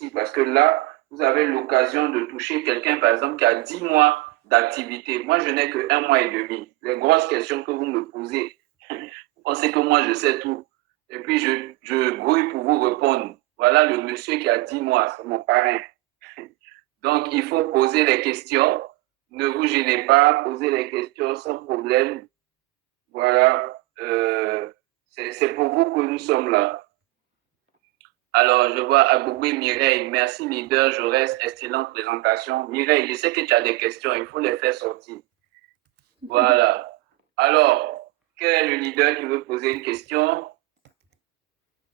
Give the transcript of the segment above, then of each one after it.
ici, parce que là, vous avez l'occasion de toucher quelqu'un, par exemple, qui a 10 mois d'activité. Moi, je n'ai que 1 mois et demi. Les grosses questions que vous me posez, vous pensez que moi, je sais tout. Et puis, je grouille pour vous répondre. Voilà le monsieur qui a 10 mois, c'est mon parrain. Donc, il faut poser les questions. Ne vous gênez pas, posez les questions sans problème. Voilà, c'est pour vous que nous sommes là. Alors, je vois Aboubé Mireille. Merci, leader Jaurès. Excellente présentation. Mireille, je sais que tu as des questions. Il faut les faire sortir. Voilà. Alors, quel est le leader qui veut poser une question?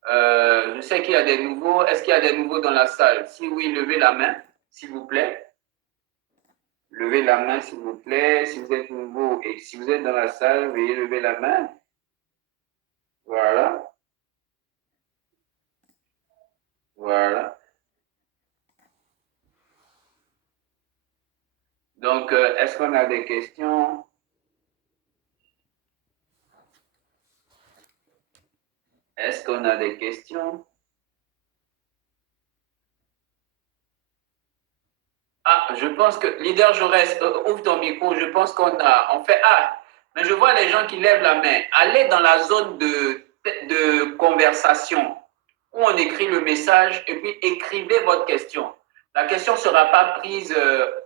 Je sais qu'il y a des nouveaux. Est-ce qu'il y a des nouveaux dans la salle? Si oui, levez la main, s'il vous plaît. Levez la main, s'il vous plaît. Si vous êtes nouveau et si vous êtes dans la salle, veuillez lever la main. Voilà. Voilà. Donc, est-ce qu'on a des questions? Est-ce qu'on a des questions? Ah, je pense que, leader Jaurès, ouvre ton micro, je pense on fait, mais je vois les gens qui lèvent la main. Allez dans la zone de conversation où on écrit le message et puis écrivez votre question. La question ne sera pas prise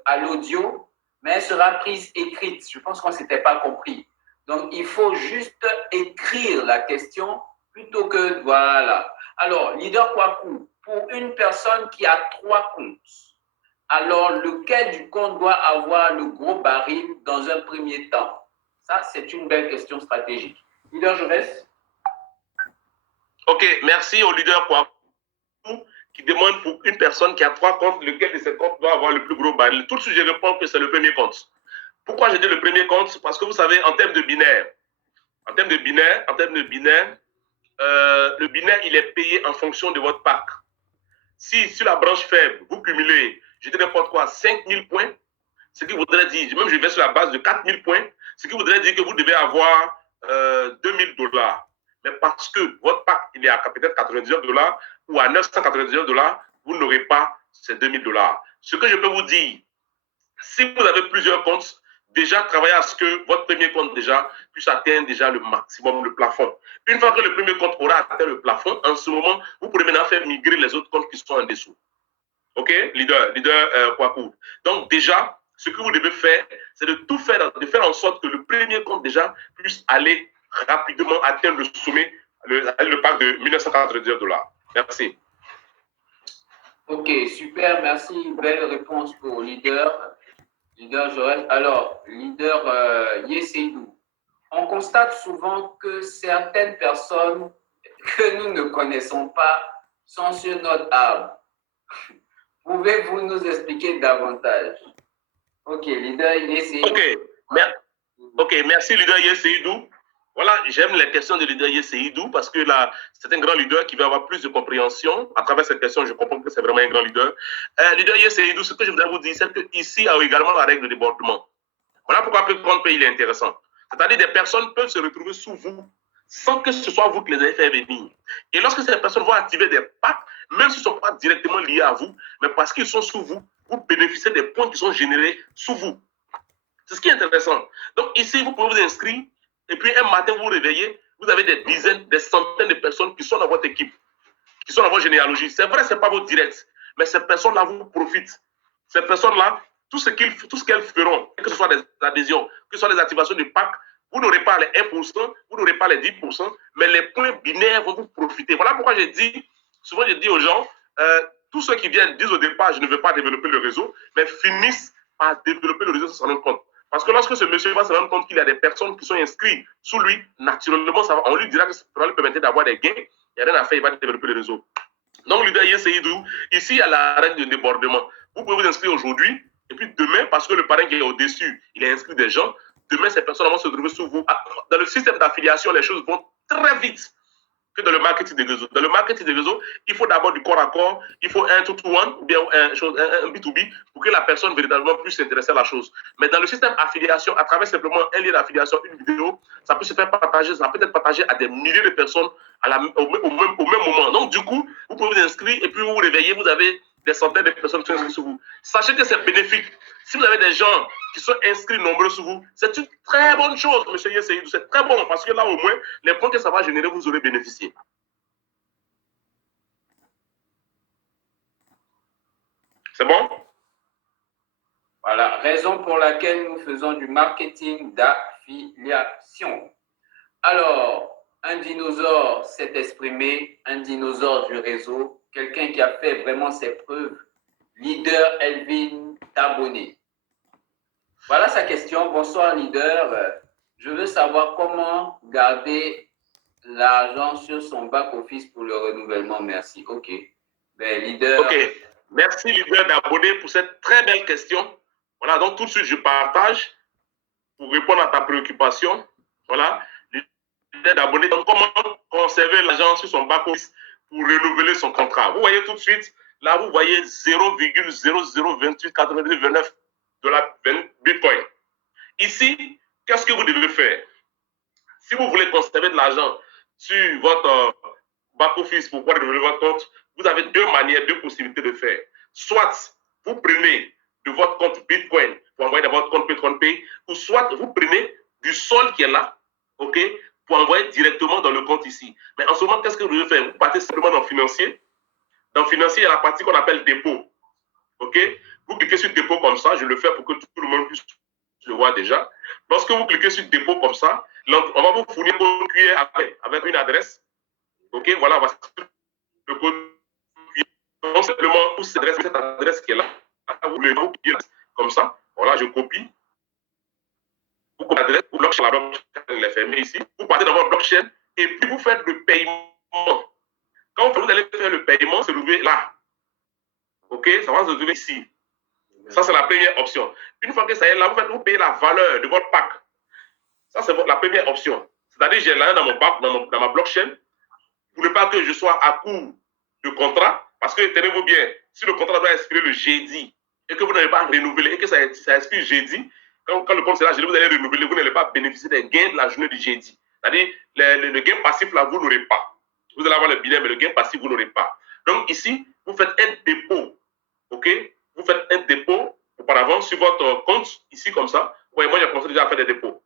à l'audio, mais elle sera prise écrite. Je pense qu'on ne s'était pas compris. Donc, il faut juste écrire la question plutôt que, voilà. Alors, leader Kwaku, pour une personne qui a 3 comptes, alors lequel du compte doit avoir le gros baril dans un premier temps? Ça, c'est une belle question stratégique. Leader Jaurès? Ok, merci au leader Kwaku qui demande pour une personne qui a 3 comptes, lequel de ces comptes doit avoir le plus gros baril. Tout de suite, je réponds que c'est le premier compte. Pourquoi je dis le premier compte? Parce que vous savez, en termes de binaire, le binaire, il est payé en fonction de votre PAC. Si sur la branche faible, vous cumulez, je dis n'importe quoi, 5 000 points, ce qui voudrait dire, même je vais sur la base de 4 000 points, ce qui voudrait dire que vous devez avoir 2 000 $. Mais parce que votre PAC, il est à peut-être 99 $ ou à 999 $, vous n'aurez pas ces 2 000 $. Ce que je peux vous dire, si vous avez plusieurs comptes, déjà travaillez à ce que votre premier compte déjà puisse atteindre déjà le maximum, le plafond. Une fois que le premier compte aura atteint le plafond, en ce moment, vous pourrez maintenant faire migrer les autres comptes qui sont en dessous. OK, leader Kwaku. Donc déjà, ce que vous devez faire, c'est de tout faire, de faire en sorte que le premier compte déjà puisse aller rapidement atteindre le sommet, le pack de 1999 $. Merci. Ok, super, merci. Belle réponse pour leader Joël. Alors, leader Yeseidou, on constate souvent que certaines personnes que nous ne connaissons pas sont sur notre arbre. Pouvez-vous nous expliquer davantage? Ok, leader Yeseidou. Ok, merci leader Yeseidou. Voilà, j'aime les questions de leader Yeseidou parce que là, c'est un grand leader qui va avoir plus de compréhension. À travers cette question, je comprends que c'est vraiment un grand leader. Leader Yeseidou, ce que je voudrais vous dire, c'est qu'ici, il y a également la règle de débordement. Voilà pourquoi le compte pays est intéressant. C'est-à-dire des personnes peuvent se retrouver sous vous sans que ce soit vous qui les ayez fait venir. Et lorsque ces personnes vont activer des packs, même s'ils ne sont pas directement liés à vous, mais parce qu'ils sont sous vous, vous bénéficiez des points qui sont générés sous vous. C'est ce qui est intéressant. Donc ici, vous pouvez vous inscrire et puis un matin, vous vous réveillez, vous avez des dizaines, des centaines de personnes qui sont dans votre équipe, qui sont dans votre généalogie. C'est vrai, ce n'est pas votre direct, mais ces personnes-là vous profitent. Ces personnes-là, tout ce qu'elles feront, que ce soit des adhésions, que ce soit des activations de PAC, vous n'aurez pas les 1%, vous n'aurez pas les 10%, mais les points binaires vont vous profiter. Voilà pourquoi souvent je dis aux gens, tous ceux qui viennent disent au départ, je ne veux pas développer le réseau, mais finissent par développer le réseau sans s'en rendre compte. Parce que lorsque ce monsieur va se rendre compte qu'il y a des personnes qui sont inscrites sous lui, naturellement, on lui dira que ça va lui permettre d'avoir des gains. Il n'y a rien à faire, il va développer le réseau. Donc, leader Yeseidou, ici, il y a la règle de débordement. Vous pouvez vous inscrire aujourd'hui, et puis demain, parce que le parrain qui est au-dessus, il a inscrit des gens, demain, ces personnes vont se trouver sous vous. Dans le système d'affiliation, les choses vont très vite que dans le marketing de réseau. Dans le marketing de réseau, il faut d'abord du corps à corps, il faut un two-to-one, ou bien un B2B, pour que la personne véritablement puisse s'intéresser à la chose. Mais dans le système affiliation, à travers simplement un lien d'affiliation, une vidéo, ça peut se faire partager, ça peut être partagé à des milliers de personnes au même moment. Donc, du coup, vous pouvez vous inscrire et puis vous vous réveillez, vous avez des centaines de personnes qui sont inscrites sur vous. Sachez que c'est bénéfique. Si vous avez des gens qui sont inscrits nombreux sur vous, c'est une très bonne chose, M. Yesseïdou. C'est très bon parce que là, au moins, les points que ça va générer, vous aurez bénéficié. C'est bon? Voilà, raison pour laquelle nous faisons du marketing d'affiliation. Alors, un dinosaure s'est exprimé, un dinosaure du réseau, quelqu'un qui a fait vraiment ses preuves, leader Elvin Tabonné. Voilà sa question. Bonsoir, leader. Je veux savoir comment garder l'argent sur son back-office pour le renouvellement. Merci. OK. Ben, leader. OK. Merci, leader Tabonné, pour cette très belle question. Voilà, donc tout de suite, je partage pour répondre à ta préoccupation. Voilà. Leader Tabonné, donc comment conserver l'argent sur son back-office pour renouveler son contrat. Vous voyez tout de suite, là, vous voyez 0,00289229 $ Bitcoin. Ici, qu'est-ce que vous devez faire? Si vous voulez conserver de l'argent sur votre back-office pour pouvoir renouveler votre compte, vous avez deux manières, deux possibilités de faire. Soit vous prenez de votre compte Bitcoin pour envoyer dans votre compte Bitcoin Pay, ou soit vous prenez du sol qui est là, OK, pour envoyer directement dans le compte ici. Mais en ce moment, qu'est-ce que vous devez faire? Vous partez simplement dans Financier. Dans Financier, il y a la partie qu'on appelle dépôt. OK? Vous cliquez sur dépôt comme ça. Je le fais pour que tout le monde puisse le voir déjà. Lorsque vous cliquez sur dépôt comme ça, on va vous fournir un code QR avec une adresse. OK? Voilà, voici le code QR. Donc, simplement, pour cette adresse qui est là, vous le copiez comme ça. Voilà, je copie. Vous copiez l'adresse, vous bloquez la blockchain, elle est fermée ici. Vous partez dans votre blockchain et puis vous faites le paiement. Quand vous allez faire le paiement, c'est levé là. OK? Ça va se lever ici. Ça, c'est la première option. Une fois que ça est là, vous payez la valeur de votre pack. Ça, c'est la première option. C'est-à-dire, j'ai là dans ma blockchain pour ne pas que je sois à court de contrat. Parce que, tenez-vous bien, si le contrat doit expirer le jeudi et que vous n'avez pas renouvelé et que ça expire jeudi, quand le compte sera jeudi, vous allez renouveler, vous n'allez pas bénéficier des gains de la journée du jeudi. C'est-à-dire, le gain passif, là, vous n'aurez pas. Vous allez avoir le bilan, mais le gain passif, vous n'aurez pas. Donc, ici, vous faites un dépôt. OK? Vous faites un dépôt auparavant sur votre compte, ici, comme ça. Ouais, moi, j'ai commencé déjà à faire des dépôts.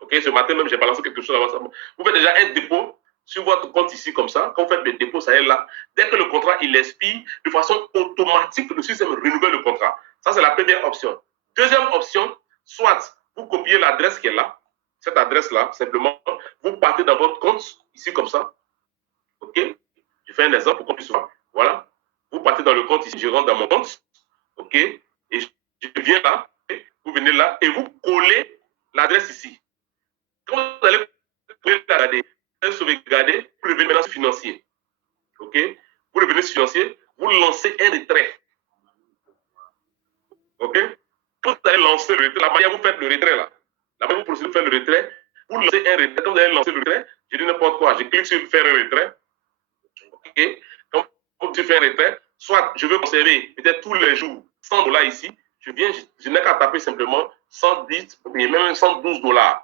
OK? Ce matin même, j'ai balancé quelque chose avant ça. Vous faites déjà un dépôt sur votre compte ici, comme ça. Quand vous faites le dépôt, ça est là. Dès que le contrat, il expire, de façon automatique, le système renouvelle le contrat. Ça, c'est la première option. Deuxième option, soit vous copiez l'adresse qui est là, cette adresse-là, simplement, vous partez dans votre compte, ici, comme ça. OK? Je fais un exemple pour qu'on puisse voir. Voilà. Vous partez dans le compte ici, je rentre dans mon compte. OK? Et je viens là, vous venez là, et vous collez l'adresse ici. Quand vous allez coller l'adresse, sauvegarder, vous revenez maintenant sur Financier. OK? Vous revenez sur Financier, vous lancez un retrait. OK? Quand vous allez lancer le retrait, la manière vous faites le retrait là, la manière vous procédez pour faire le retrait, vous lancez un retrait. Quand vous allez lancer le retrait, je dis n'importe quoi, je clique sur faire un retrait. OK? Quand tu fais un retrait, soit je veux conserver peut-être tous les jours $100 ici, je n'ai qu'à taper simplement 110, mais même $112.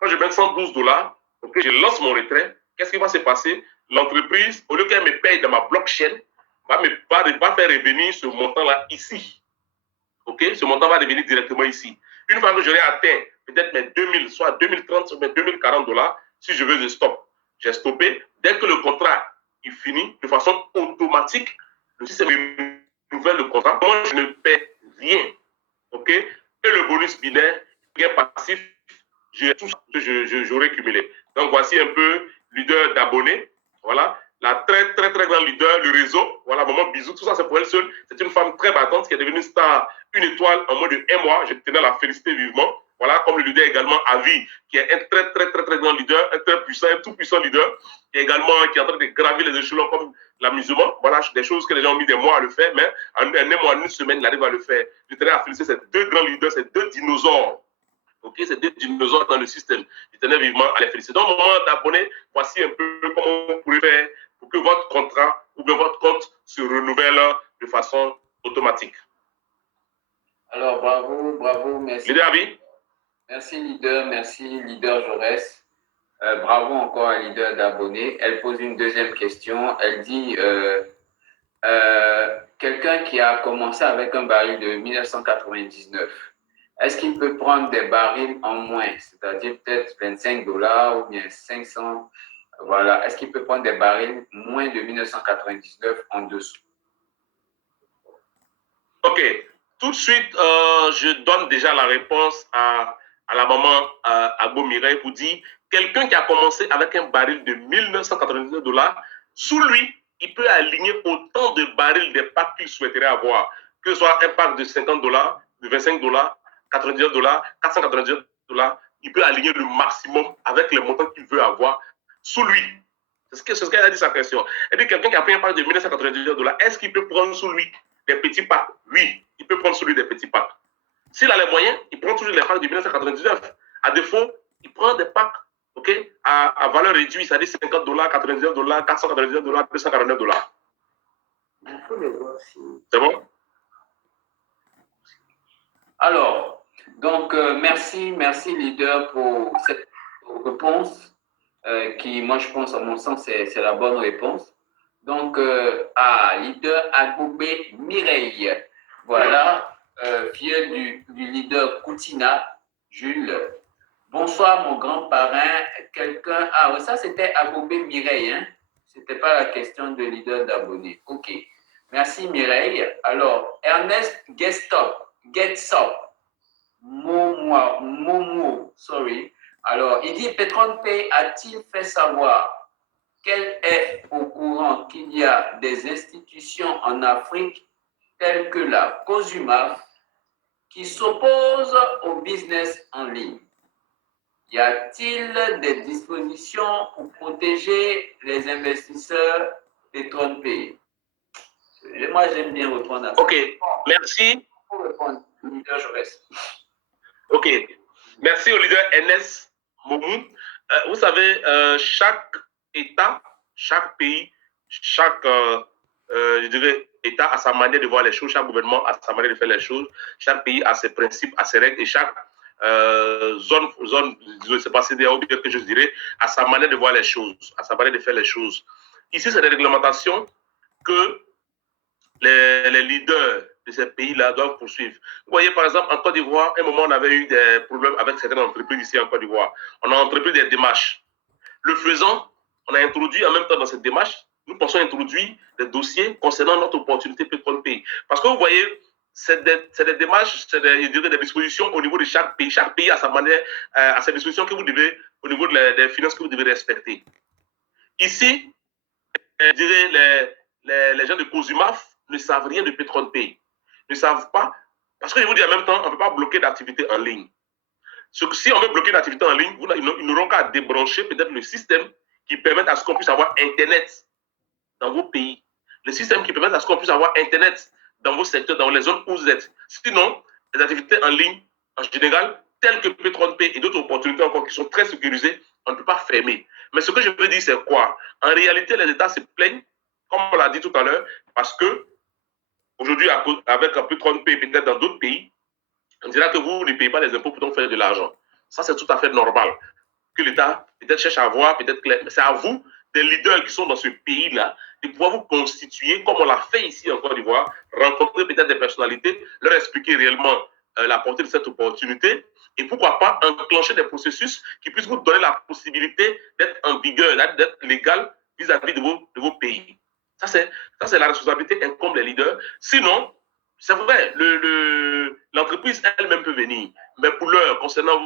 Quand je mets $112, okay, je lance mon retrait. Qu'est-ce qui va se passer? L'entreprise, au lieu qu'elle me paye dans ma blockchain, va faire revenir ce montant-là ici. Okay? Ce montant va revenir directement ici. Une fois que j'aurai atteint peut-être mes 2000, soit 2030, soit mes $2040, si je veux, je stoppe. J'ai stoppé. Dès que le contrat est fini, de façon automatique, le système renouvelle le contrat. Moi, je ne paie rien. OK? Et le bonus binaire, gain passif, j'ai tout ce que j'aurais cumulé. Donc, voici un peu leader d'abonnés. Voilà. La très, très, très grande leader, le réseau. Voilà, maman bisous. Tout ça, c'est pour elle seule. C'est une femme très battante qui est devenue star, une étoile en moins de 1 mois. Je tenais à la féliciter vivement. Voilà, comme le leader également Avi, qui est un très, très, très, très grand leader, un très puissant, un tout puissant leader, qui est également qui est en train de gravir les échelons comme l'amusement. Voilà, des choses que les gens ont mis des mois à le faire, mais en un mois, en une semaine, il arrive à le faire. Je tenais à féliciter ces deux grands leaders, ces deux dinosaures. OK, c'est des dinosaures dans le système. Je tenais vivement à les féliciter. Donc, au moment d'abonner, voici un peu comment vous pouvez faire pour que votre contrat ou bien votre compte se renouvelle de façon automatique. Alors, bravo, merci. Leader Avi? Merci, leader Jaurès. Bravo encore à leader d'abonnés. Elle pose une deuxième question. Elle dit quelqu'un quelqu'un qui a commencé avec un baril de 1999, est-ce qu'il peut prendre des barils en moins, c'est-à-dire peut-être $25 ou bien 500? Voilà. Est-ce qu'il peut prendre des barils moins de 1999 en dessous? Ok. Tout de suite, je donne déjà la réponse à la maman Agbo Mireille pour dire quelqu'un qui a commencé avec un baril de $1999, sous lui, il peut aligner autant de barils des packs qu'il souhaiterait avoir, que ce soit un pack de $50, de $25, $99, $499, il peut aligner le maximum avec les montants qu'il veut avoir sous lui. C'est ce qu'elle a dit sa question. Elle dit quelqu'un qui a pris un pack de $1999, est-ce qu'il peut prendre sous lui des petits packs? Oui, il peut prendre sous lui des petits packs. S'il a les moyens, il prend toujours les packs de 1999. À défaut, il prend des packs à valeur réduite, c'est-à-dire $50, $99, $499, $249. C'est bon? Alors, donc, merci leader pour cette réponse qui, moi, je pense, à mon sens, c'est la bonne réponse. Donc, leader Agoubé Mireille, voilà, fille du leader Koutina, Jules. Bonsoir, mon grand parrain. Quelqu'un. Ah, ça, c'était Agoubé Mireille, hein? Ce n'était pas la question de leader d'abonné. OK. Merci, Mireille. Alors, Ernest Getsop, Momo, sorry. Alors, il dit, Petron Pay a-t-il fait savoir qu'elle est au courant qu'il y a des institutions en Afrique telles que la COSUMAF qui s'opposent au business en ligne? Y a-t-il des dispositions pour protéger les investisseurs Petron Pay? Moi, j'aime bien répondre à ça. Ok, merci. Pour répondre, leader, je reste. Ok, merci au leader NS Momou. Vous savez, chaque État, chaque pays, chaque je dirais, État a sa manière de voir les choses, chaque gouvernement a sa manière de faire les choses, chaque pays a ses principes, a ses règles, et chaque zone, je ne sais pas si c'est bien que je dirais, a sa manière de voir les choses, a sa manière de faire les choses. Ici, c'est des réglementations que les leaders de ces pays-là doivent poursuivre. Vous voyez, par exemple, en Côte d'Ivoire, à un moment, on avait eu des problèmes avec certaines entreprises ici en Côte d'Ivoire. On a entrepris des démarches. Le faisant, on a introduit en même temps dans cette démarche, nous pensons introduire des dossiers concernant notre opportunité Petron Pay. Parce que vous voyez, c'est des démarches, c'est des dispositions au niveau de chaque pays. Chaque pays a sa manière, a ses dispositions que vous devez, au niveau des finances que vous devez respecter. Ici, je dirais, les gens de COSUMAF ne savent rien de Petron Pay. Ne savent pas, parce que je vous dis en même temps, on ne peut pas bloquer d'activité en ligne. Si on veut bloquer l'activité en ligne, ils n'auront qu'à débrancher peut-être le système qui permet à ce qu'on puisse avoir Internet dans vos pays. Le système qui permet à ce qu'on puisse avoir Internet dans vos secteurs, dans les zones où vous êtes. Sinon, les activités en ligne, en général, telles que Petron Pay et d'autres opportunités encore qui sont très sécurisées, on ne peut pas fermer. Mais ce que je veux dire, c'est quoi? En réalité, les États se plaignent, comme on l'a dit tout à l'heure, parce que aujourd'hui, avec un Petron Pay, peut-être dans d'autres pays, on dira que vous ne payez pas les impôts pour donc faire de l'argent. Ça, c'est tout à fait normal. Que l'État peut-être cherche à voir, peut-être que c'est à vous, des leaders qui sont dans ce pays-là, de pouvoir vous constituer, comme on l'a fait ici en Côte d'Ivoire, rencontrer peut-être des personnalités, leur expliquer réellement la portée de cette opportunité et pourquoi pas enclencher des processus qui puissent vous donner la possibilité d'être en vigueur, d'être légal vis-à-vis de vos pays. Ça, c'est la responsabilité incombe des leaders. Sinon, c'est vrai, l'entreprise elle-même peut venir. Mais pour l'heure, concernant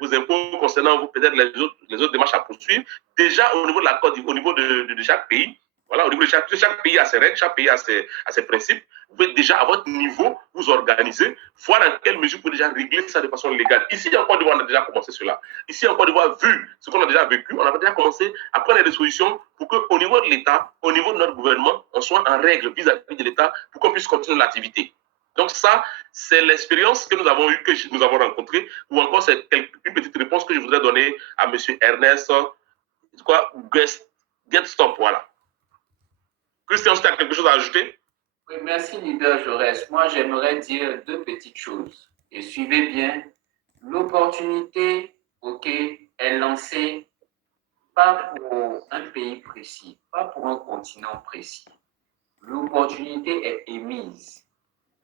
vos impôts, concernant peut-être les autres démarches à poursuivre, déjà au niveau de la Côte, au niveau de chaque pays, voilà, au niveau de chaque pays a ses règles, chaque pays a ses principes. Vous pouvez déjà à votre niveau vous organiser, voir dans quelle mesure vous pouvez déjà régler ça de façon légale. Ici en Côte d'Ivoire, on a déjà commencé cela. Ici en Côte d'Ivoire, vu ce qu'on a déjà vécu, on a déjà commencé à prendre des dispositions pour qu'au niveau de l'État, au niveau de notre gouvernement, on soit en règle vis-à-vis de l'État pour qu'on puisse continuer l'activité. Donc ça, c'est l'expérience que nous avons eue, que nous avons rencontrée, ou encore c'est une petite réponse que je voudrais donner à M. Ernest Getstop, voilà. Christian, tu as quelque chose à ajouter? Oui, merci, leader Jaurès. Moi, j'aimerais dire deux petites choses. Et suivez bien. L'opportunité, OK, est lancée pas pour un pays précis, pas pour un continent précis. L'opportunité est émise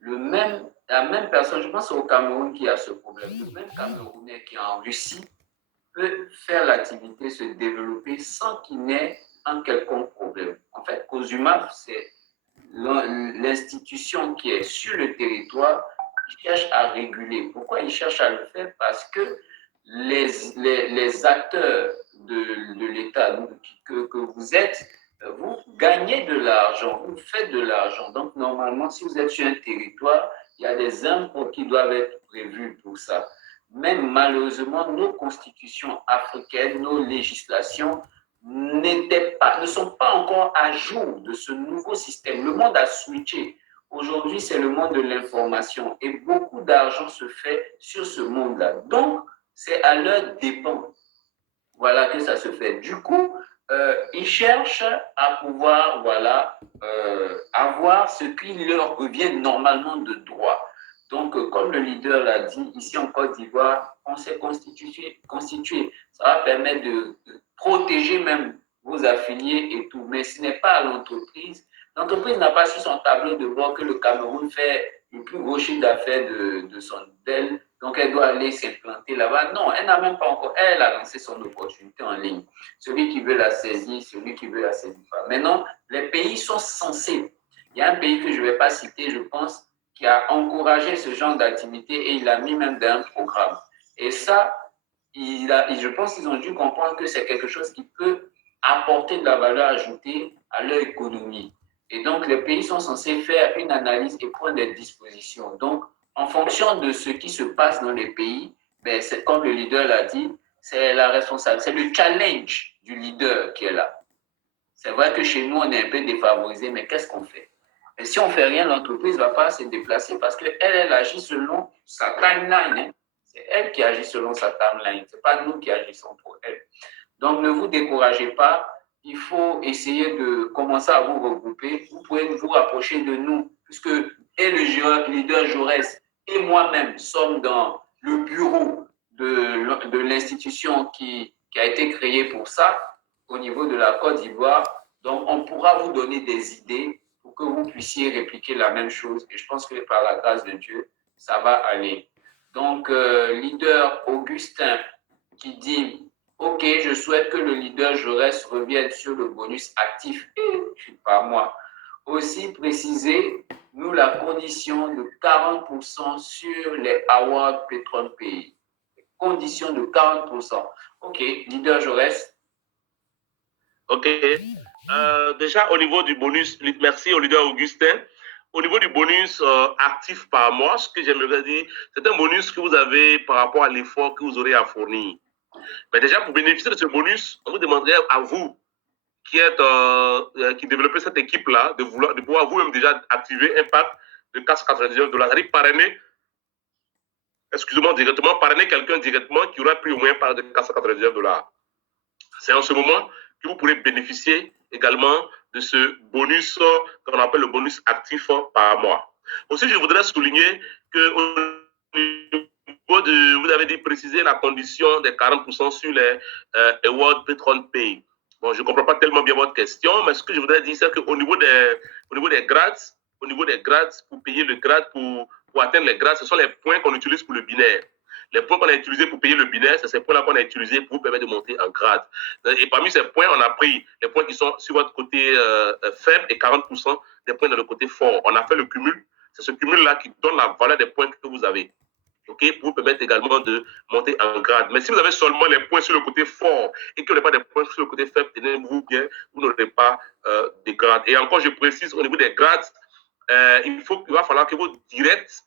la même personne, je pense au Cameroun qui a ce problème, le même Camerounais qui est en Russie peut faire l'activité se développer sans qu'il n'ait un quelconque problème. En fait, COSUMAF, c'est l'institution qui est sur le territoire qui cherche à réguler. Pourquoi il cherche à le faire? Parce que les acteurs de l'État que vous êtes, vous gagnez de l'argent, vous faites de l'argent. Donc, normalement, si vous êtes sur un territoire, il y a des impôts qui doivent être prévus pour ça. Mais malheureusement, nos constitutions africaines, nos législations ne sont pas encore à jour de ce nouveau système. Le monde a switché. Aujourd'hui, c'est le monde de l'information et beaucoup d'argent se fait sur ce monde-là. Donc, c'est à leur dépens. Voilà que ça se fait. Du coup, ils cherchent à pouvoir avoir ce qui leur revient normalement de droit. Donc, comme le leader l'a dit, ici en Côte d'Ivoire, on s'est constitué. Ça va permettre de protéger même vos affiliés et tout. Mais ce n'est pas à l'entreprise. L'entreprise n'a pas sur son tableau de bord que le Cameroun fait le plus gros chiffre d'affaires d'elle. Donc, elle doit aller s'implanter là-bas. Non, elle n'a même pas encore. Elle a lancé son opportunité en ligne. Celui qui veut la saisir, celui qui veut la saisir pas. Maintenant, les pays sont censés. Il y a un pays que je ne vais pas citer, je pense, qui a encouragé ce genre d'activité et il l'a mis même dans un programme. Et ça, je pense qu'ils ont dû comprendre que c'est quelque chose qui peut apporter de la valeur ajoutée à leur économie. Et donc, les pays sont censés faire une analyse et prendre des dispositions. Donc, en fonction de ce qui se passe dans les pays, ben, c'est comme le leader l'a dit, c'est la responsable, c'est le challenge du leader qui est là. C'est vrai que chez nous, on est un peu défavorisé, mais qu'est-ce qu'on fait? Et si on ne fait rien, l'entreprise ne va pas se déplacer parce qu'elle agit selon sa timeline. Hein. C'est elle qui agit selon sa timeline. Ce n'est pas nous qui agissons pour elle. Donc, ne vous découragez pas. Il faut essayer de commencer à vous regrouper. Vous pouvez vous rapprocher de nous, puisque et le leader Jaurès et moi-même sommes dans le bureau de l'institution qui a été créée pour ça, au niveau de la Côte d'Ivoire. Donc, on pourra vous donner des idées pour que vous puissiez répliquer la même chose. Et je pense que par la grâce de Dieu, ça va aller. Donc, leader Augustin qui dit « Ok, je souhaite que le leader Jaurès revienne sur le bonus actif. » Pas moi. Aussi préciser, nous, la condition de 40% sur les awards Petron Pays. Condition de 40%. Ok, leader Jaurès. Ok. Déjà, au niveau du bonus, merci au leader Augustin. Au niveau du bonus actif par mois, ce que j'aimerais dire, c'est un bonus que vous avez par rapport à l'effort que vous aurez à fournir. Mais déjà, pour bénéficier de ce bonus, on vous demanderait à vous, qui développez cette équipe-là, de pouvoir vous-même déjà activer un pack de 499 $. C'est-à-dire parrainer, excusez-moi, directement, parrainer quelqu'un directement qui aura pris au moins un pack de 499 $. C'est en ce moment que vous pourrez bénéficier également de ce bonus qu'on appelle le bonus actif par mois. Aussi, je voudrais souligner que vous avez dit préciser la condition des 40% sur les Awards Petron Pay. Bon, je ne comprends pas tellement bien votre question, mais ce que je voudrais dire, c'est qu'au niveau des grades, pour payer le grade, pour atteindre les grades, ce sont les points qu'on utilise pour le binaire. Les points qu'on a utilisés pour payer le binaire, c'est ces points-là qu'on a utilisés pour vous permettre de monter en grade. Et parmi ces points, on a pris les points qui sont sur votre côté faible et 40% des points dans le côté fort. On a fait le cumul. C'est ce cumul-là qui donne la valeur des points que vous avez. Okay, pour vous permettre également de monter en grade. Mais si vous avez seulement les points sur le côté fort et que vous n'avez pas des points sur le côté faible, tenez-vous bien, vous n'aurez pas de grade. Et encore, je précise, au niveau des grades, il va falloir que vos directs,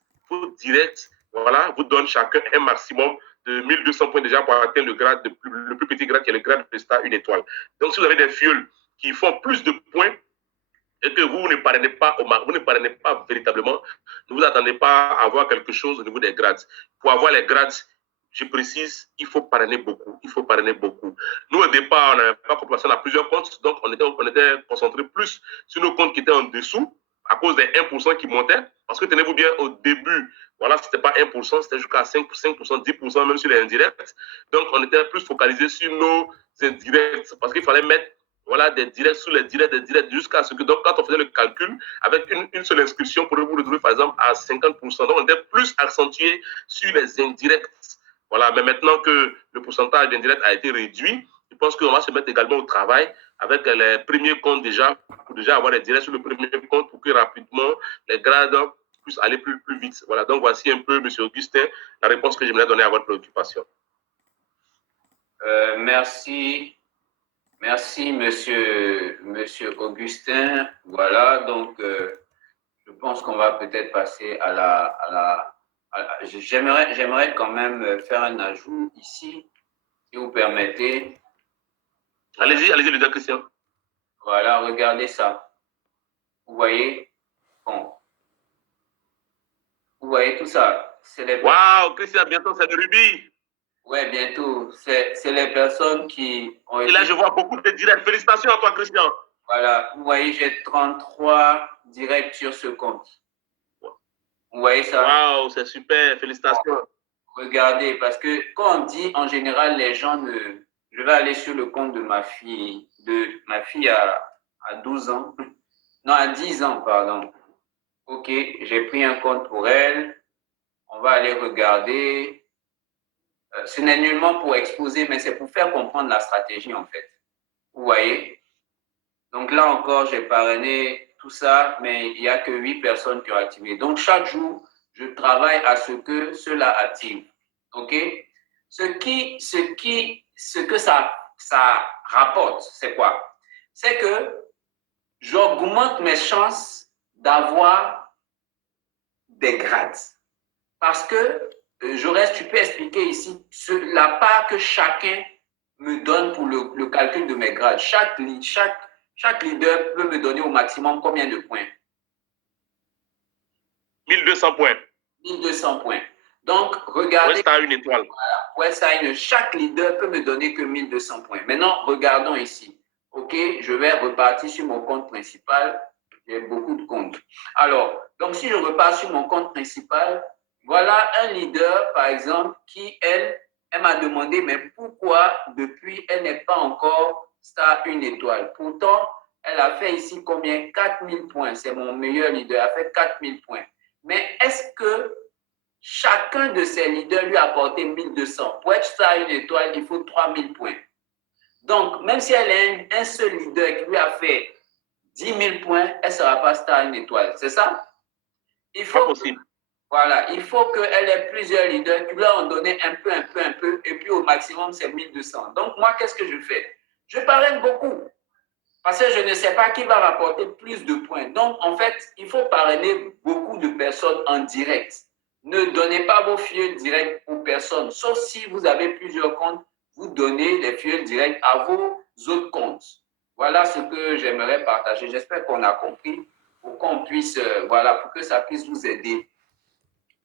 voilà, vous donnent chacun un maximum de 1200 points déjà pour atteindre le plus petit grade qui est le grade de star 1 étoile. Donc, si vous avez des fioles qui font plus de points, et que vous ne parrainez pas véritablement, ne vous attendez pas à avoir quelque chose au niveau des grades. Pour avoir les grades, je précise, il faut parrainer beaucoup. Nous, au départ, on n'avait pas compris, on a plusieurs comptes, donc on était concentré plus sur nos comptes qui étaient en dessous, à cause des 1% qui montaient, parce que tenez-vous bien, au début, voilà, ce n'était pas 1%, c'était jusqu'à 5%, 10%, même sur les indirects. Donc, on était plus focalisé sur nos indirects, parce qu'il fallait mettre voilà, des directs sous les directs, des directs, jusqu'à ce que, donc, quand on faisait le calcul, avec une seule inscription, pour vous retrouver, par exemple, à 50%. Donc, on était plus accentué sur les indirects. Voilà, mais maintenant que le pourcentage d'indirects a été réduit, je pense qu'on va se mettre également au travail avec les premiers comptes déjà, pour déjà avoir les directs sur le premier compte pour que rapidement les grades puissent aller plus vite. Voilà, donc voici un peu, M. Augustin, la réponse que j'aimerais donner à votre préoccupation. Merci. Merci, monsieur Augustin. Voilà, donc je pense qu'on va peut-être passer j'aimerais quand même faire un ajout ici, si vous permettez. Allez-y, le Christian. Voilà, regardez ça. Vous voyez? Bon. Vous voyez tout ça? Waouh, Christian, bientôt c'est le rubis. Ouais, bientôt. C'est les personnes qui ont été... Et là, je vois beaucoup de directs. Félicitations à toi, Christian. Voilà, vous voyez, j'ai 33 directs sur ce compte. Vous voyez ça? Waouh, c'est super, félicitations. Regardez, parce que quand on dit en général, les gens ne. Je vais aller sur le compte de ma fille. À 12 ans. Non, à 10 ans, pardon. Ok, j'ai pris un compte pour elle. On va aller regarder. Ce n'est nullement pour exposer, mais c'est pour faire comprendre la stratégie, en fait. Vous voyez? Donc là encore, j'ai parrainé tout ça, mais il n'y a que 8 personnes qui ont activé. Donc chaque jour, je travaille à ce que cela active. OK? Ce que ça rapporte, c'est quoi? C'est que j'augmente mes chances d'avoir des grades. Parce que, Jaurès, tu peux expliquer ici la part que chacun me donne pour le calcul de mes grades. Chaque leader peut me donner au maximum combien de points? 1200 points. 1200 points. Donc, regardez. Ouest a une étoile. Voilà. Ouest a une. Chaque leader peut me donner que 1200 points. Maintenant, regardons ici. OK, je vais repartir sur mon compte principal. J'ai beaucoup de comptes. Alors, donc si je repars sur mon compte principal, voilà un leader, par exemple, qui, elle m'a demandé, mais pourquoi depuis, elle n'est pas encore star une étoile? Pourtant, elle a fait ici combien? 4000 points. C'est mon meilleur leader. Elle a fait 4000 points. Mais est-ce que chacun de ces leaders lui a apporté 1200? Pour être star une étoile, il faut 3000 points. Donc, même si elle a un seul leader qui lui a fait 10 000 points, elle ne sera pas star une étoile. C'est ça? Il faut pas possible. Voilà, il faut qu'elle ait plusieurs leaders qui lui ont donné un peu, et puis au maximum, c'est 1200. Donc, moi, qu'est-ce que je fais? Je parraine beaucoup, parce que je ne sais pas qui va rapporter plus de points. Donc, en fait, il faut parrainer beaucoup de personnes en direct. Ne donnez pas vos filleuls directs aux personnes, sauf si vous avez plusieurs comptes, vous donnez les filleuls directs à vos autres comptes. Voilà ce que j'aimerais partager. J'espère qu'on a compris pour qu'on puisse, voilà, pour que ça puisse vous aider.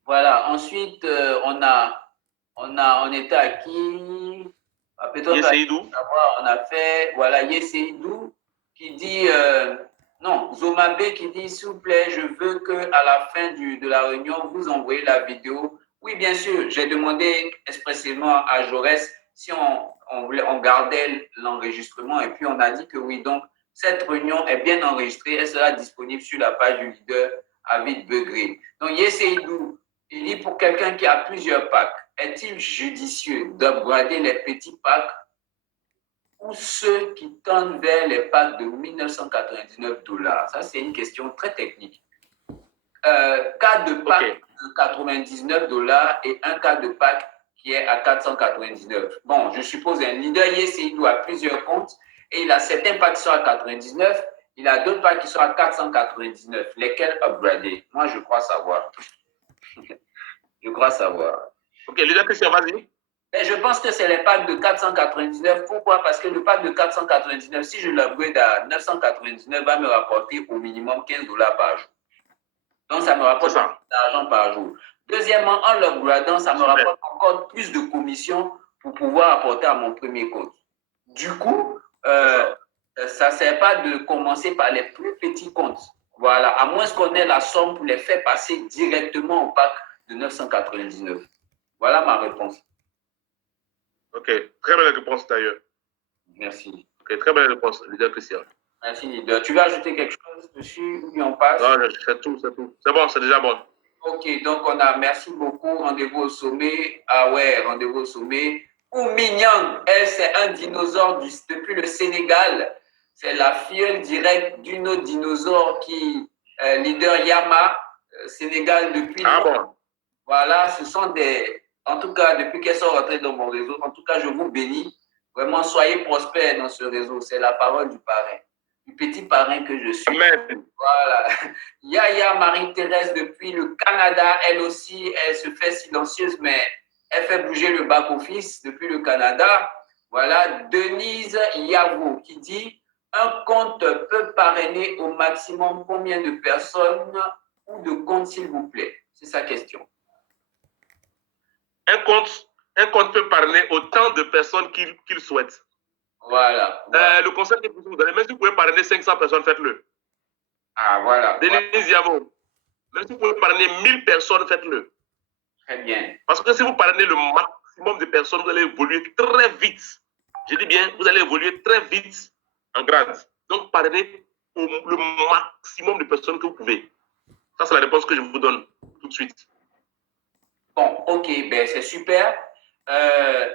Voilà, ensuite, on était à qui? Yesseidou. On a fait, voilà, Yesseidou qui dit, non, Zomabé qui dit, s'il vous plaît, je veux qu'à la fin de la réunion, vous envoyez la vidéo. Oui, bien sûr, j'ai demandé expressément à Jaurès si on gardait l'enregistrement et puis on a dit que oui. Donc, cette réunion est bien enregistrée, elle sera disponible sur la page du leader Avid Begré. Donc, Yesseidou, il dit pour quelqu'un qui a plusieurs packs, est-il judicieux d'upgrader les petits packs ou ceux qui tendent vers les packs de 1999 $? Ça, c'est une question très technique. Cas de pack de 99 $ et un cas de pack qui est à 499. Bon, je suppose un leader Yesseidou a plusieurs comptes et il a certains packs qui sont à 99, il a d'autres packs qui sont à 499. Lesquels upgrader? Moi, je crois savoir. Je crois savoir. Ok, leader Christian, vas-y. Et je pense que c'est les packs de 499. Pourquoi? Parce que le pack de 499, si je l'upgrade à 999, va me rapporter au minimum 15 $ par jour. Donc, ça me rapporte plus d'argent par jour. Deuxièmement, en l'upgradant, ça me rapporte encore plus de commissions pour pouvoir apporter à mon premier compte. Du coup, ça ne sert pas de commencer par les plus petits comptes. Voilà, à moins qu'on ait la somme pour les faire passer directement au pack de 999. Voilà ma réponse. Ok, très belle réponse d'ailleurs. Merci. Ok, très belle réponse, leader Christian. Merci, leader. Tu veux ajouter quelque chose dessus ou bien on passe? Non, c'est tout, c'est tout. C'est bon, c'est déjà bon. Ok, donc on a merci beaucoup. Rendez-vous au sommet. Ah ouais, rendez-vous au sommet. Oumi Niang, elle, c'est un dinosaure depuis le Sénégal. C'est la filleule directe d'une autre dinosaure qui, leader Yama, Sénégal depuis. Ah bon? Voilà, ce sont des. En tout cas, depuis qu'elles sont rentrées dans mon réseau, en tout cas, je vous bénis. Vraiment, soyez prospères dans ce réseau. C'est la parole du parrain, du petit parrain que je suis. Amen. Voilà. Yaya Marie-Thérèse depuis le Canada, elle aussi, elle se fait silencieuse, mais elle fait bouger le back-office depuis le Canada. Voilà. Denise Yavo qui dit un compte peut parrainer au maximum combien de personnes ou de comptes, s'il vous plaît? C'est sa question. Un compte peut parrainer autant de personnes qu'il souhaite. Voilà. Le conseil que vous donnez, même si vous pouvez parrainer 500 personnes, faites-le. Ah, voilà. Denise Yavo, même si vous pouvez parrainer 1000 personnes, faites-le. Très bien. Parce que si vous parrainez le maximum de personnes, vous allez évoluer très vite. Je dis bien, vous allez évoluer très vite en grade. Donc, parrainez le maximum de personnes que vous pouvez. Ça, c'est la réponse que je vous donne tout de suite. Bon, ok, ben c'est super.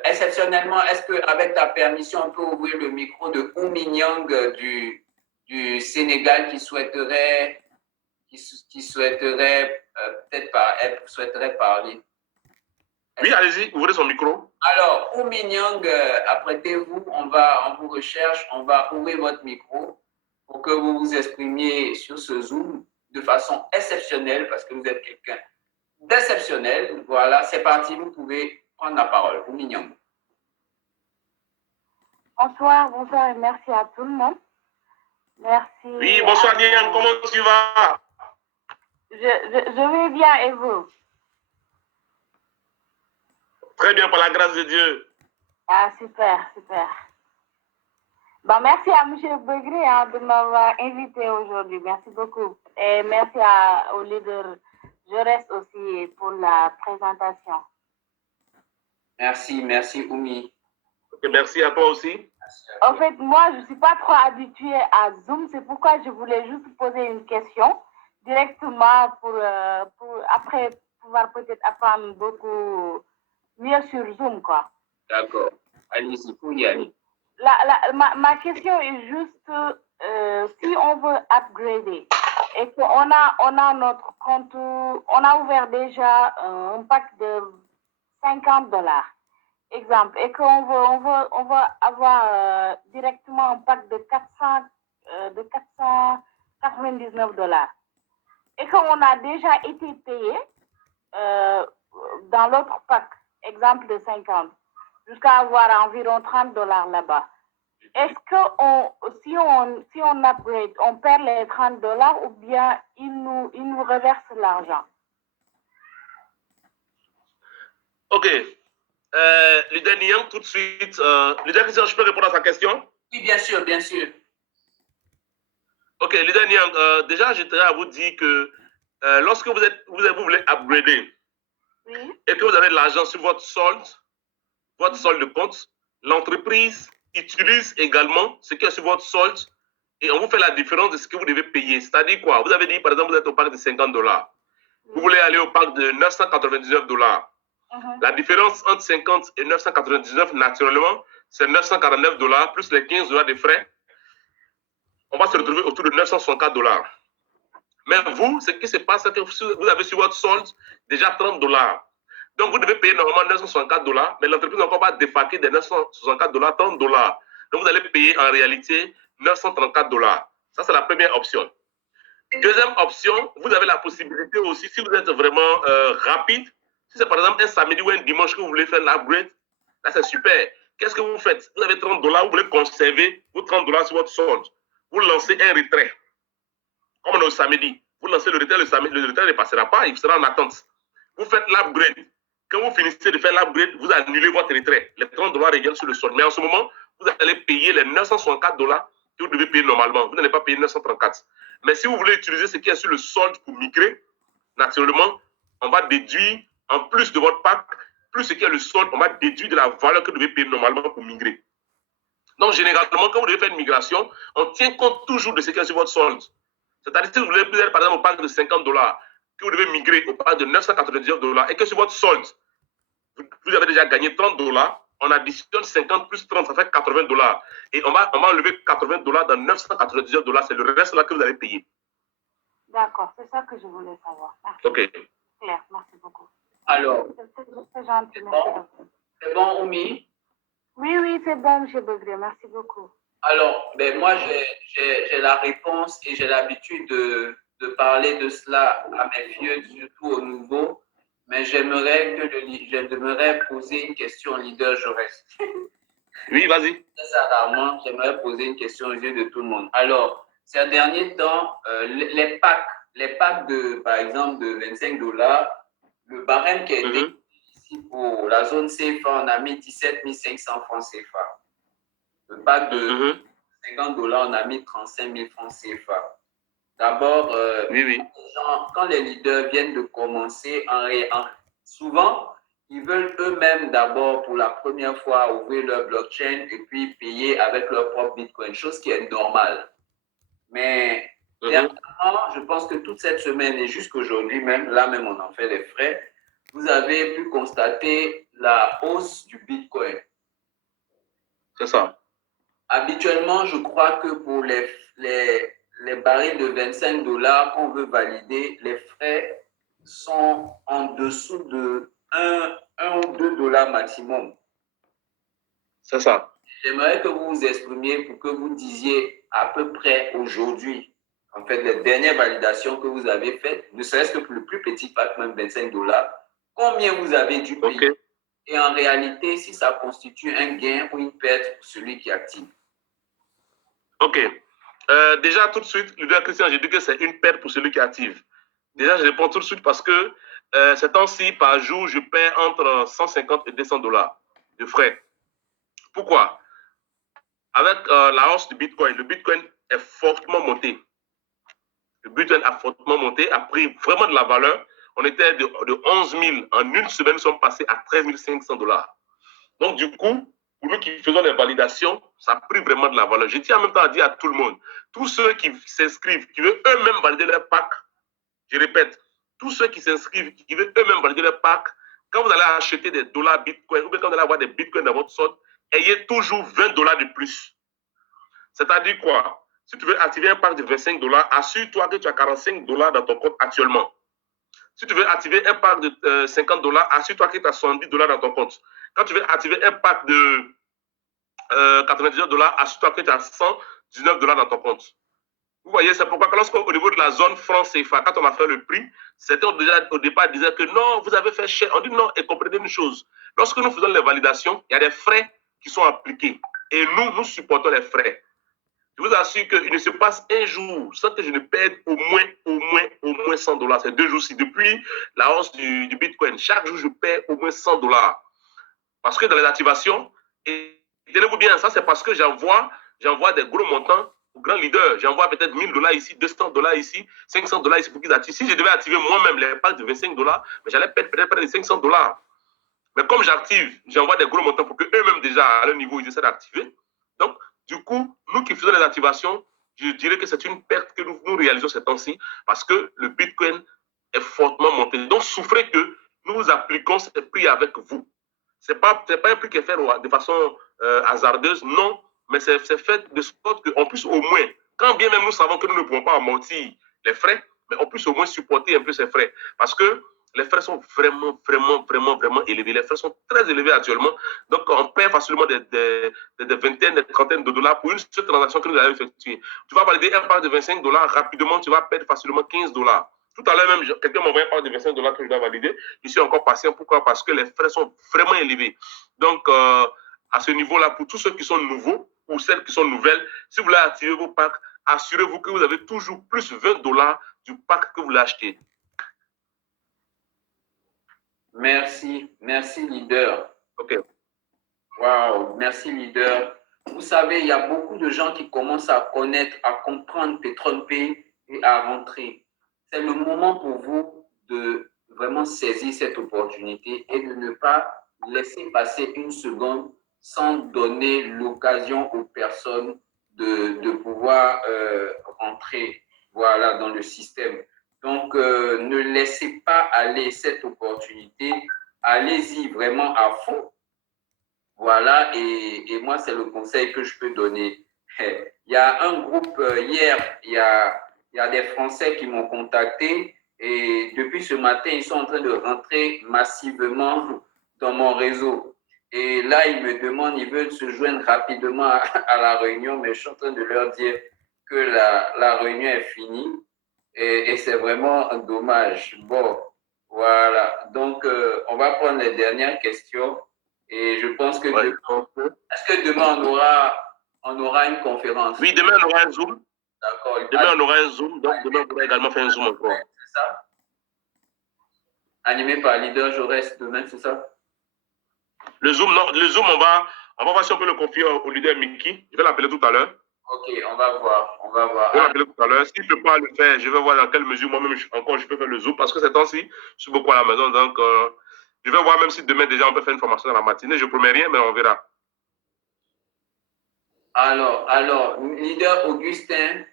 Exceptionnellement, est-ce qu'avec ta permission, on peut ouvrir le micro de Oumi Niang du Sénégal qui souhaiterait peut-être elle souhaiterait parler? Oui, allez-y, ouvrez son micro. Alors, Oumi Niang, apprêtez-vous, on vous recherche, on va ouvrir votre micro pour que vous vous exprimiez sur ce Zoom de façon exceptionnelle parce que vous êtes quelqu'un d'exceptionnel. Voilà, c'est parti, vous pouvez prendre la parole. Oumi Niang. Bonsoir, bonsoir et merci à tout le monde. Merci. Oui, bonsoir Niang, comment tu vas? Je vais bien et vous? Très bien, par la grâce de Dieu. Ah, super, super. Bon, merci à M. Begré de m'avoir invité aujourd'hui. Merci beaucoup. Et merci au leader Jaurès aussi pour la présentation. Merci Oumi. Okay, merci à toi aussi. En fait, moi, je ne suis pas trop habituée à Zoom. C'est pourquoi je voulais juste poser une question directement pour après pouvoir peut-être apprendre beaucoup mieux sur Zoom, quoi. D'accord. Allez-y, pour y aller. Ma question est juste si on veut upgrader et qu'on a notre compte, on a ouvert déjà un pack de $50. Exemple, et qu'on veut avoir directement un pack de $499 et qu'on a déjà été payé dans l'autre pack, exemple de 50, jusqu'à avoir environ $30 là-bas. Est-ce que si on upgrade, on perd les $30 ou bien il nous reverse l'argent? Ok. Leader Niang, tout de suite. Leader Christian, je peux répondre à sa question? Oui, bien sûr, bien sûr. Ok, leader Niang, déjà, je tiens à vous dire que lorsque vous voulez upgrader oui, et que vous avez de l'argent sur votre solde de compte, l'entreprise utilise également ce qui est sur votre solde et on vous fait la différence de ce que vous devez payer. C'est-à-dire quoi? Vous avez dit, par exemple, vous êtes au pack de $50. Vous voulez aller au pack de $999. La différence entre 50 et 999, naturellement, c'est $949 plus les $15 de frais. On va se retrouver autour de $964. Mais vous, ce qui se passe, c'est que vous avez sur votre solde déjà $30. Donc, vous devez payer normalement $964, mais l'entreprise n'a encore pas défalqué des $964, $30. Donc, vous allez payer en réalité $934. Ça, c'est la première option. Deuxième option, vous avez la possibilité aussi, si vous êtes vraiment rapide, si c'est par exemple un samedi ou un dimanche que vous voulez faire l'upgrade, là c'est super. Qu'est-ce que vous faites? Vous avez $30, vous voulez conserver vos $30 sur votre solde. Vous lancez un retrait. Comme on est au samedi. Vous lancez le retrait, le retrait ne passera pas, il sera en attente. Vous faites l'upgrade. Quand vous finissez de faire l'upgrade, vous annulez votre retrait. Les $30 reviennent sur le solde. Mais en ce moment, vous allez payer les $964 que vous devez payer normalement. Vous n'allez pas payer 934. Mais si vous voulez utiliser ce qui est sur le solde pour migrer, naturellement, on va déduire, en plus de votre pack, plus ce qui est le solde, on va déduire de la valeur que vous devez payer normalement pour migrer. Donc, généralement, quand vous devez faire une migration, on tient compte toujours de ce qui est sur votre solde. C'est-à-dire, si vous voulez, par exemple, au parc de $50, que vous devez migrer au parc de $999 et que sur votre solde, vous avez déjà gagné $30, on additionne 50 plus 30, ça fait $80. Et on va enlever $80 dans $999, c'est le reste là que vous allez payer. D'accord, c'est ça que je voulais savoir. Merci. Ok. Claire, merci beaucoup. Alors, C'est gentil, merci beaucoup. C'est bon, Oumi? Oui, c'est bon, M. Begré, merci beaucoup. Alors, ben moi, j'ai la réponse et j'ai l'habitude de parler de cela à mes vieux, surtout aux nouveaux. Mais j'aimerais poser une question au leader Jaurès. Oui, vas-y. Rarement, j'aimerais poser une question aux yeux de tout le monde. Alors, ces derniers temps, les packs de, par exemple, de $25, le barème qui a été ici pour la zone CFA, on a mis 17 500 francs CFA. Le pack de $50, on a mis 35 000 francs CFA. D'abord, quand les leaders viennent de commencer, souvent, ils veulent eux-mêmes d'abord, pour la première fois, ouvrir leur blockchain et puis payer avec leur propre Bitcoin, chose qui est normale. Mais dernièrement, je pense que toute cette semaine et jusqu'aujourd'hui même, là même on en fait les frais, vous avez pu constater la hausse du Bitcoin. C'est ça. Habituellement, je crois que pour les barils de $25 qu'on veut valider, les frais sont en dessous de 1 ou 2 dollars maximum. C'est ça. J'aimerais que vous vous exprimiez pour que vous disiez à peu près aujourd'hui, en fait, les dernières validations que vous avez faites, ne serait-ce que pour le plus petit pack, même $25, combien vous avez dû payer. Et en réalité, si ça constitue un gain ou une perte pour celui qui active. Ok. Déjà, tout de suite, leader Christian, j'ai dit que c'est une perte pour celui qui active. Déjà, je réponds tout de suite parce que ces temps-ci, par jour, je paie entre 150 et $200 de frais. Pourquoi? Avec la hausse du Bitcoin, le Bitcoin est fortement monté. Le Bitcoin a fortement monté, a pris vraiment de la valeur. On était de 11 000 en une semaine, nous sommes passés à 13 500$. Donc, du coup, pour nous qui faisons les validations, ça a pris vraiment de la valeur. Je tiens en même temps à dire à tout le monde, tous ceux qui s'inscrivent, qui veulent eux-mêmes valider leur pack, je répète, tous ceux qui s'inscrivent, qui veulent eux-mêmes valider leur pack, quand vous allez acheter des dollars Bitcoin ou bien quand vous allez avoir des Bitcoins dans votre solde, ayez toujours $20 de plus. C'est-à-dire quoi? Si tu veux activer un pack de $25, assure-toi que tu as $45 dans ton compte actuellement. Si tu veux activer un pack de $50, assure-toi que tu as $70 dans ton compte. Quand tu veux activer un pack de $99, assure-toi que tu as $119 dans ton compte. Vous voyez, c'est pourquoi lorsqu'au niveau de la zone franc CFA, quand on a fait le prix, certains déjà au départ disaient que non, vous avez fait cher. On dit non, et comprenez une chose. Lorsque nous faisons les validations, il y a des frais qui sont appliqués. Et nous supportons les frais. Je vous assure qu'il ne se passe un jour sans que je ne perde au moins $100. C'est 2 jours-ci. Depuis la hausse du Bitcoin, chaque jour, je perds au moins $100. Parce que dans les activations, et tenez-vous bien, ça c'est parce que j'envoie des gros montants aux grands leaders. J'envoie peut-être $1000 ici, $200 ici, $500 ici pour qu'ils activent. Si je devais activer moi-même les packs de $25, j'allais perdre peut-être près de $500. Mais comme j'active, j'envoie des gros montants pour qu'eux-mêmes déjà à leur niveau, ils essaient d'activer. Donc, du coup, nous qui faisons les activations, je dirais que c'est une perte que nous réalisons ces temps-ci parce que le Bitcoin est fortement monté. Donc, souffrez que nous appliquons ce prix avec vous. Ce n'est pas un prix qui est fait de façon hasardeuse, non, mais c'est fait de sorte qu'en plus, au moins, quand bien même nous savons que nous ne pouvons pas amortir les frais, mais on puisse au moins supporter un peu ces frais. Parce que les frais sont vraiment élevés. Les frais sont très élevés actuellement. Donc, on perd facilement des vingtaines, des trentaines de dollars pour une seule transaction que nous allons effectuer. Tu vas valider un pack de $25, rapidement, tu vas perdre facilement $15. Tout à l'heure même, quelqu'un m'a envoyé un pack de $25 que je dois valider. Je suis encore patient. Pourquoi? Parce que les frais sont vraiment élevés. Donc, à ce niveau-là, pour tous ceux qui sont nouveaux ou celles qui sont nouvelles, si vous voulez activer vos packs, assurez-vous que vous avez toujours plus $20 du pack que vous l'achetez. Merci leader. Ok. Wow, merci leader. Vous savez, il y a beaucoup de gens qui commencent à connaître, à comprendre PetronPay et à rentrer. C'est le moment pour vous de vraiment saisir cette opportunité et de ne pas laisser passer une seconde sans donner l'occasion aux personnes de pouvoir rentrer, voilà, dans le système. Donc, ne laissez pas aller cette opportunité. Allez-y vraiment à fond. Voilà, et moi, c'est le conseil que je peux donner. Il y a un groupe, hier, il y a des Français qui m'ont contacté et depuis ce matin, ils sont en train de rentrer massivement dans mon réseau. Et là, ils me demandent, ils veulent se joindre rapidement à la réunion, mais je suis en train de leur dire que la réunion est finie et c'est vraiment un dommage. Bon, voilà. Donc, on va prendre les dernières questions. Et je pense que est-ce que demain on aura une conférence? Oui, demain on aura un Zoom. D'accord. Demain on aura un Zoom, donc demain on pourra également faire un Zoom encore. C'est ça? Animé par Leader Jaurès demain, c'est ça? Le Zoom, non, le Zoom, on va voir si on peut le confier au leader Mickey. Je vais l'appeler tout à l'heure. Ok, on va voir. Je vais l'appeler tout à l'heure. S'il ne peut pas le faire, je vais voir dans quelle mesure moi-même encore je peux faire le Zoom parce que ces temps-ci, je suis beaucoup à la maison, donc je vais voir même si demain déjà on peut faire une formation dans la matinée. Je ne promets rien, mais on verra. Alors, leader Augustin,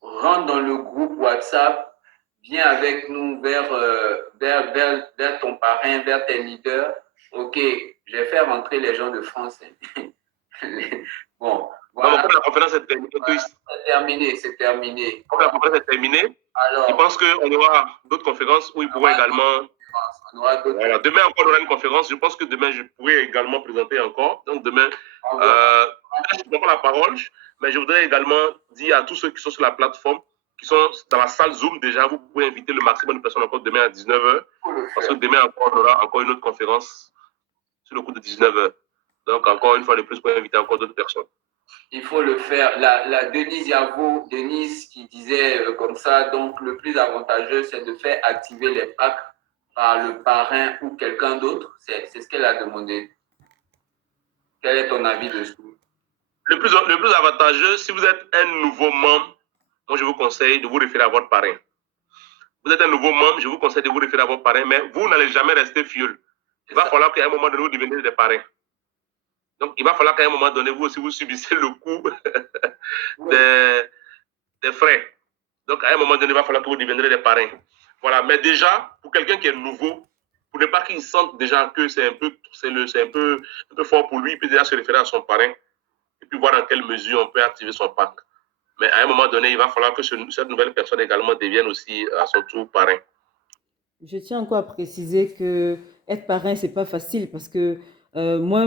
rentre dans le groupe WhatsApp, viens avec nous vers ton parrain, vers tes leaders. Ok, je vais faire rentrer les gens de France. Bon, voilà. Non, comme la conférence est terminée, c'est terminé. Comme la conférence est terminée, je pense qu'on aura d'autres conférences où il pourra également. Voilà. Demain encore, on aura une conférence. Je pense que demain, je pourrai également présenter encore. Donc demain, je ne prends pas la parole, mais je voudrais également dire à tous ceux qui sont sur la plateforme, qui sont dans la salle Zoom déjà, vous pouvez inviter le maximum de personnes encore demain à 19h. Parce que demain encore, on aura encore une autre conférence sur le coup de 19h. Donc encore une fois de plus, pour inviter encore d'autres personnes. Il faut le faire. La Denise Yavo, Denise qui disait comme ça, donc le plus avantageux, c'est de faire activer les packs par le parrain ou quelqu'un d'autre. C'est ce qu'elle a demandé. Quel est ton avis dessus? Le plus avantageux, si vous êtes un nouveau membre, moi je vous conseille de vous référer à votre parrain. Vous êtes un nouveau membre, je vous conseille de vous référer à votre parrain, mais vous n'allez jamais rester fioul. Il va falloir qu'à un moment donné, vous deveniez des parrains. Donc, il va falloir qu'à un moment donné, vous aussi, vous subissez le coût des frais. Donc, à un moment donné, il va falloir que vous deveniez des parrains. Voilà. Mais déjà, pour quelqu'un qui est nouveau, pour ne pas qu'il sente déjà que c'est un peu fort pour lui, il peut déjà se référer à son parrain et puis voir dans quelle mesure on peut activer son pack. Mais à un moment donné, il va falloir que cette nouvelle personne également devienne aussi à son tour parrain. Je tiens encore à préciser que être parrain, c'est pas facile parce que moi,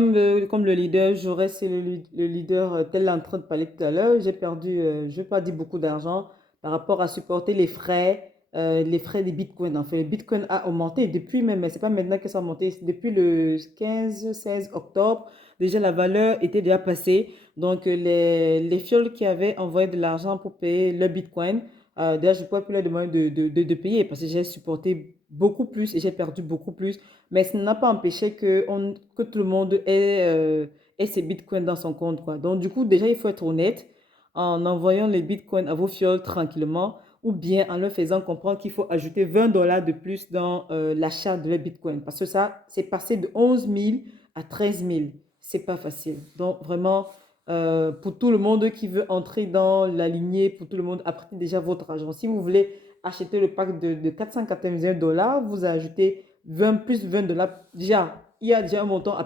comme le leader, c'est le leader tel en train de parler tout à l'heure, j'ai perdu, je vais pas dire beaucoup d'argent par rapport à supporter les frais des bitcoins. En fait, le bitcoin a augmenté depuis même, mais c'est pas maintenant que ça a augmenté, depuis le 15-16 octobre. Déjà, la valeur était déjà passée. Donc, les fioles qui avaient envoyé de l'argent pour payer le bitcoin, d'ailleurs, je ne pourrais plus leur demander de payer parce que j'ai supporté beaucoup plus et j'ai perdu beaucoup plus. Mais ça n'a pas empêché que tout le monde ait ses bitcoins dans son compte, quoi. Donc, du coup, déjà, il faut être honnête en envoyant les bitcoins à vos fioles tranquillement ou bien en leur faisant comprendre qu'il faut ajouter 20 dollars de plus dans l'achat de les bitcoins. Parce que ça, c'est passé de 11 000 à 13 000. C'est pas facile. Donc, vraiment, pour tout le monde qui veut entrer dans la lignée, pour tout le monde, apportez déjà votre argent. Si vous voulez acheter le pack de 481 dollars, vous ajoutez 20 plus 20 dollars. Déjà, il y a déjà un montant à